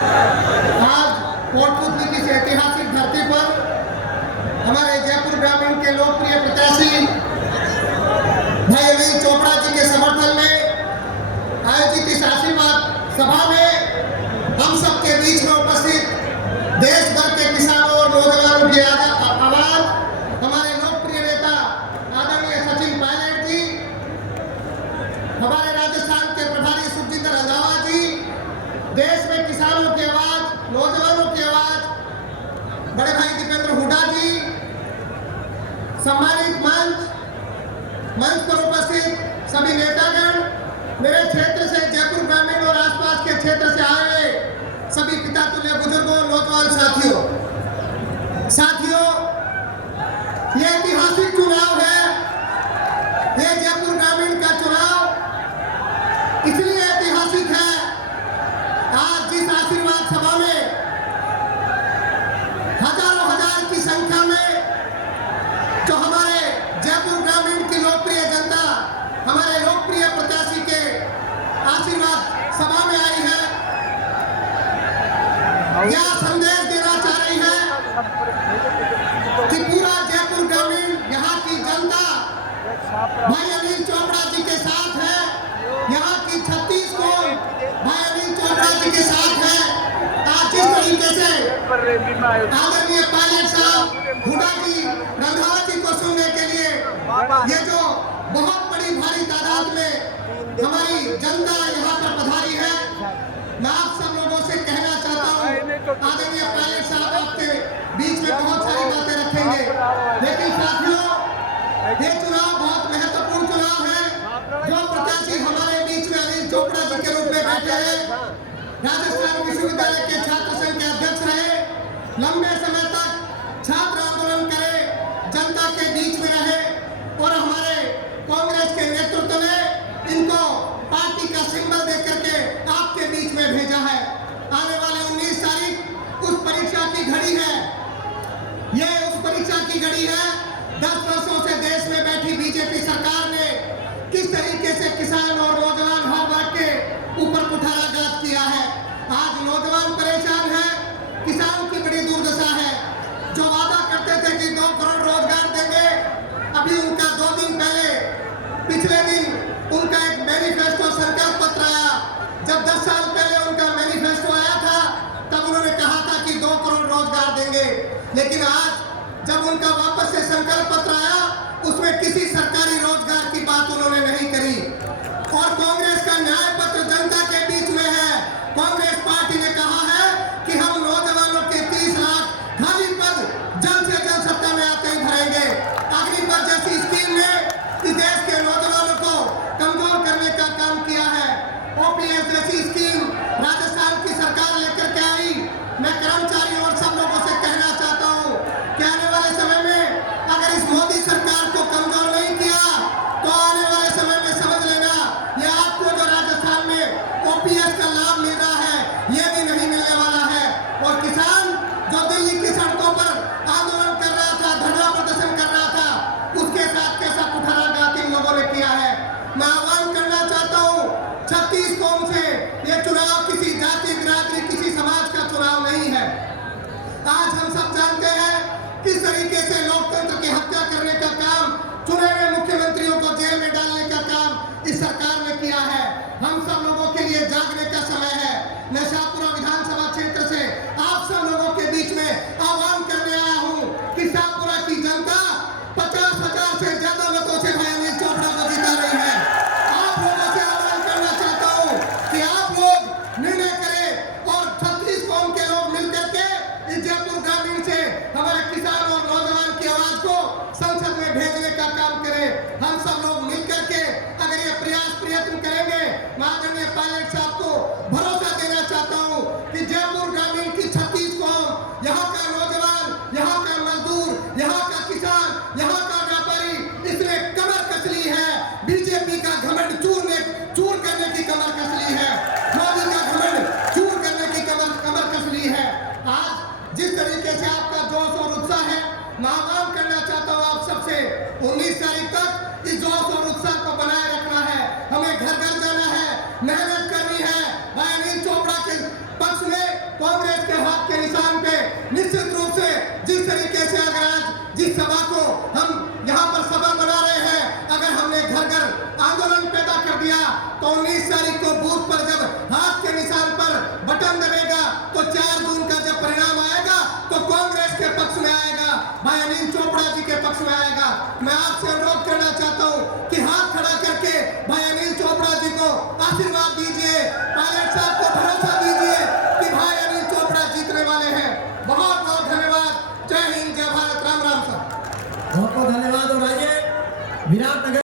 आज कोटपुतली की इस ऐतिहासिक धरती पर हमारे जयपुर ग्रामीण के लोकप्रिय प्रत्याशी भाई अनिल चोपड़ा जी के समर्थन में आयोजित इस आशीर्वाद सभा में हम सबके बीच में उपस्थित देश भर के किसानों और नौजवानों की आवाज हमारे लोकप्रिय नेता आदरणीय सचिन पायलट जी, हमारे राजस्थान के प्रभारी सुखजिंदर रंधावा जी, देश में किसानों की आवाज, नौजवानों की आवाज बड़े भाई दीपेंद्र हुड्डा जी, सम्मानित मंच पर उपस्थित सभी नेतागण, मेरे क्षेत्र से जयपुर ग्रामीण और आसपास के क्षेत्र से आए हुए सभी पिता तुल्य बुजुर्गों, नौजवान साथियों, ये ऐतिहासिक चुनाव है। ये जयपुर ग्रामीण का चुनाव इसलिए ऐतिहासिक है, आज जिस आशीर्वाद सभा में हजारों हजार की संख्या में जो हमारे जयपुर ग्रामीण की लोकप्रिय जनता हमारे लोकप्रिय प्रत्याशी के आशीर्वाद सभा में आई है, यह संदेश देना चाह रही है कि पूरा जयपुर ग्रामीण यहाँ की जनता भाई अनिल चोपड़ा जी के साथ है। यहाँ की 36 कौम भाई अनिल चोपड़ा जी के साथ है। आज जिस तरीके से आदरणीय पायलट साहब, हुड्डा जी, रंधावा जी को सुनने के लिए ये जो बहुत बड़ी भारी तादाद में हमारी जनता यहाँ पर पधारी है, मैं आप सब लोगों से कहना चाहता हूँ, आदरणीय पायलट साहब आपके बीच में बहुत सारी बातें रखेंगे, लेकिन साथियों ये चुनाव बहुत महत्वपूर्ण चुनाव है। जो प्रत्याशी हमारे बीच में अनिल चोपड़ा जी के रूप में बैठे हैं, राजस्थान विश्वविद्यालय के छात्र संघ के अध्यक्ष रहे, लंबे समय तक छात्र आंदोलन करे, जनता के बीच में रहे और हमारे कांग्रेस के नेतृत्व ने इनको पार्टी का सिंबल दे करके आपके बीच में भेजा है। आने वाले 19 तारीख उस परीक्षा की घड़ी है, ये उस परीक्षा की घड़ी है। 10 वर्षों से देश में बैठी बीजेपी सरकार ने किस तरीके से किसान और नौजवान हर वर्ग के ऊपर कुठाराघात किया है। आज नौजवान परेशान है, किसान की बड़ी दुर्दशा है। जो वादा करते थे कि 2 करोड़ रोजगार देंगे, अभी उनका 2 दिन पहले पिछले दिन उनका एक मैनिफेस्टो संकल्प पत्र आया। जब 10 साल पहले उनका मैनिफेस्टो आया था तब उन्होंने कहा था कि 2 करोड़ रोजगार देंगे, लेकिन आज जब उनका वापस से संकल्प पत्र आया उसमें किसी सरकारी रोजगार की बात उन्होंने नहीं करी। और कांग्रेस का न्याय पत्र जनता के बीच में है। कांग्रेस पार्टी ने कहा है कि हम नौजवानों के 30 लाख खाली पद जल्द से जल्द सत्ता में आते ही भरेंगे। अग्निपथ जैसी स्कीम ने इस देश के नौजवानों को कमजोर करने का काम किया है। ओपीएस जैसी स्कीम राजस्थान की सरकार लेकर के आई। मैं कर्मचारियों और सब लोगों से कहना चाहता हूँ कि आने वाले समय में अगर इस मोदी सरकार को कमजोर नहीं किया तो आने वाले समय में समझ लेना ये आपको जो राजस्थान में ओपीएस का लाभ मिल रहा है ये भी नहीं मिलने वाला है। और किसान जो दिल्ली की सड़कों पर आंदोलन कर रहा था, धरना प्रदर्शन कर रहा था, उसके साथ कैसा कुठाराघात इन लोगों ने किया है। मैं आह्वान करना चाहता हूँ 36 कौम से, ये चुनाव किसी जाति बिरादरी किसी समाज का चुनाव नहीं है। आज हम सब जानते हैं किस तरीके से लोकतंत्र की हत्या करने का काम, चुने हुए मुख्यमंत्रियों को जेल में डालने का काम इस सरकार ने किया है। हम सब लोगों के लिए जागने का समय है। मैं शाहपुरा विधानसभा क्षेत्र से आप निशान पे निश्चित रूप से जिस तरीके से अगर आज जिस सभा को हम यहाँ पर सभा बना रहे हैं, अगर हमने घर घर आंदोलन पैदा कर दिया तो 19 तारीख को बूथ पर जब हाथ के निशान पर बटन दबेगा तो 4 जून का जब परिणाम आएगा तो कांग्रेस के पक्ष में आएगा, भाई अनिल चोपड़ा जी के पक्ष में आएगा। मैं आपसे अनुरोध करना चाहता हूँ कि हाथ खड़ा करके भाई अनिल चोपड़ा जी को आशीर्वाद दीजिए।